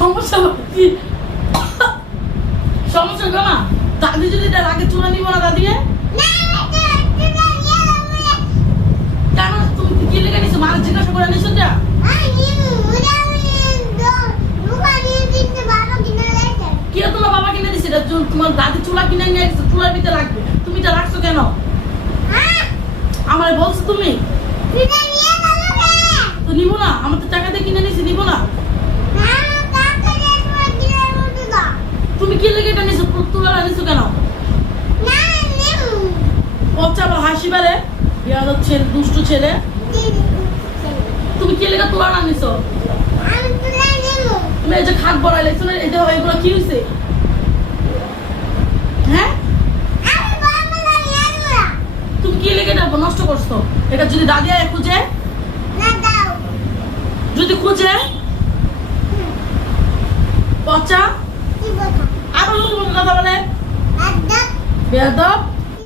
সমস্যা কি? সমস্যা কেন? দাদি যদি এটা আগে চুলা নিব না দাদি? কেন তুমি কি লেগে নিছো? মার জিজ্ঞাসা করে নিছো যা? কি তোমার বাবা কিনে দিছে? এটা তোমার দাদি চুলা কিনে নিয়ে গেছে, চুলার ভিতরে রাখবে। তুমি এটা রাখছো কেন? আমারে বলছো তুমি? তো নিব না, আমার তো টাকা দিয়ে কিনে নিছি, নিব না। তুমি কি লেগে এটা নিছো? তুলা নিছো কেন? বাচ্চা আবার হাসি পারে, বিয়াদব ছেলে, দুষ্টু ছেলে। তুমি কি লেগে তুলা না নিছো? তুমি এই যে খাট বড়াই লেগছো না, এই যে এগুলো কি হয়েছে? হ্যাঁ, তুমি কি লেগে এটা নষ্ট করছো? এটা যদি দাদি আয় খুঁজে, যদি খুঁজে বাচ্চা আবার কথা বলে বেয়াদব।